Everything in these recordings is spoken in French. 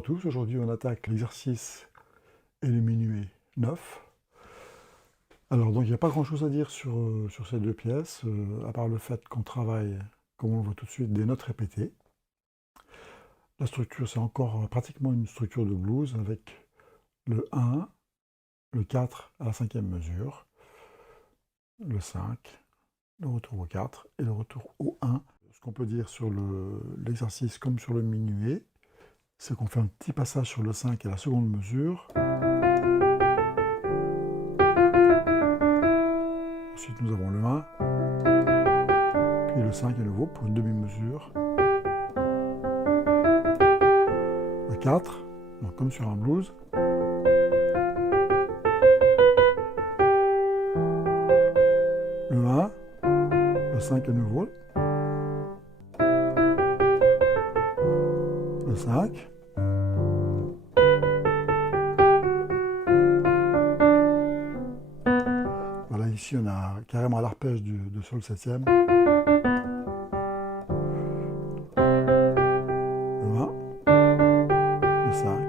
à tous, aujourd'hui on attaque l'exercice et le minuet 9. Alors donc il n'y a pas grand chose à dire sur ces deux pièces, à part le fait qu'on travaille, comme on le voit tout de suite, des notes répétées. La structure c'est encore pratiquement une structure de blues avec le 1, le 4 à la cinquième mesure, le 5, le retour au 4 et le retour au 1. Ce qu'on peut dire sur l'exercice comme sur le minuet, c'est qu'on fait un petit passage sur le 5 à la seconde mesure. Ensuite nous avons le 1, puis le 5 à nouveau pour une demi-mesure. Le 4, donc comme sur un blues. Le 1, le 5 à nouveau. Le 5. Voilà, ici on a carrément l'arpège de sol septième. Le 1, le 5.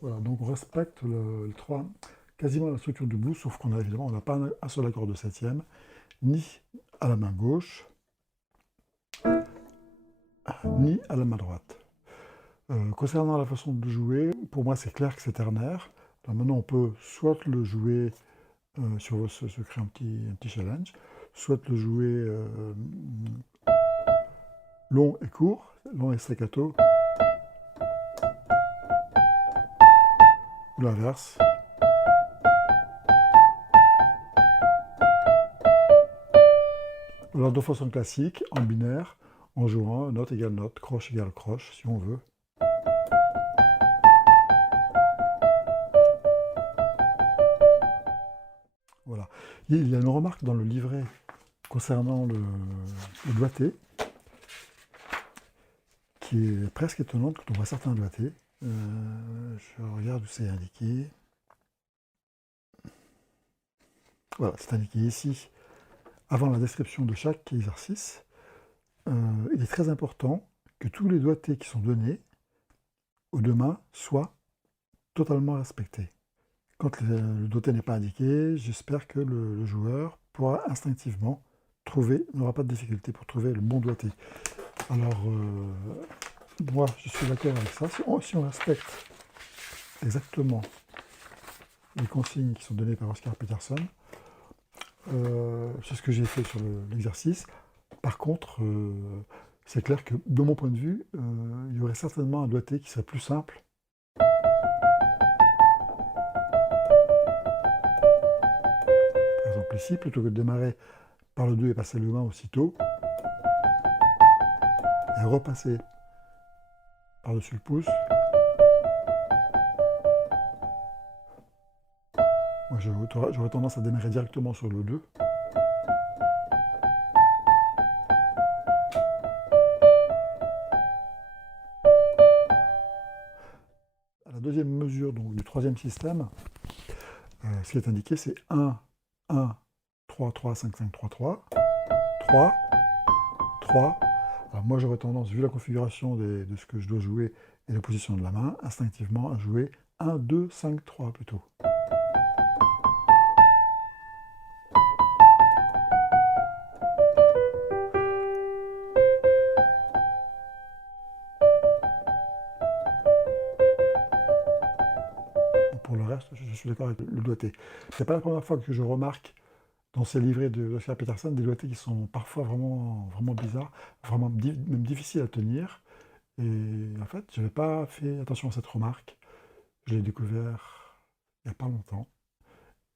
Voilà, donc on respecte le 3, quasiment la structure du blues, sauf qu'on a évidemment, on n'a pas un seul accord de septième, ni à la main gauche, ni à la main droite. Concernant la façon de jouer, pour moi c'est clair que c'est ternaire. Alors maintenant on peut soit le jouer se créer un petit challenge, soit le jouer long et court, long et staccato, ou l'inverse. Alors de façon classique, en binaire, en jouant note égale note, croche égale croche, si on veut. Voilà. Il y a une remarque dans le livret concernant le doigté qui est presque étonnante quand on voit certains doigtés. Je regarde où c'est indiqué. Voilà, c'est indiqué ici, avant la description de chaque exercice. Il est très important que tous les doigtés qui sont donnés aux deux mains soient totalement respectés. Quand le doigté n'est pas indiqué, j'espère que le joueur pourra instinctivement n'aura pas de difficulté pour trouver le bon doigté. Alors, moi, je suis d'accord avec ça. Si on respecte exactement les consignes qui sont données par Oscar Peterson, c'est ce que j'ai fait sur l'exercice. Par contre, c'est clair que, de mon point de vue, il y aurait certainement un doigté qui serait plus simple. Par exemple ici, plutôt que de démarrer par le 2 et passer le 1 aussitôt, et repasser par-dessus le pouce. Moi, j'aurais tendance à démarrer directement sur le 2. À la deuxième mesure donc, du troisième système, ce qui est indiqué, c'est 1, 1, 3, 3, 5, 5, 3, 3, 3, 3. Alors moi, j'aurais tendance, vu la configuration de ce que je dois jouer et la position de la main, instinctivement à jouer 1, 2, 5, 3 plutôt. Pour le reste, je suis d'accord avec le doigté. C'est pas la première fois que je remarque dans ces livrets de Oscar Peterson des doigtés qui sont parfois vraiment, vraiment bizarres, vraiment même difficiles à tenir. Et en fait, je n'avais pas fait attention à cette remarque. Je l'ai découvert il n'y a pas longtemps.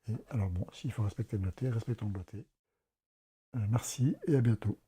Et alors bon, s'il faut respecter le doigté, respectons le doigté. Merci et à bientôt.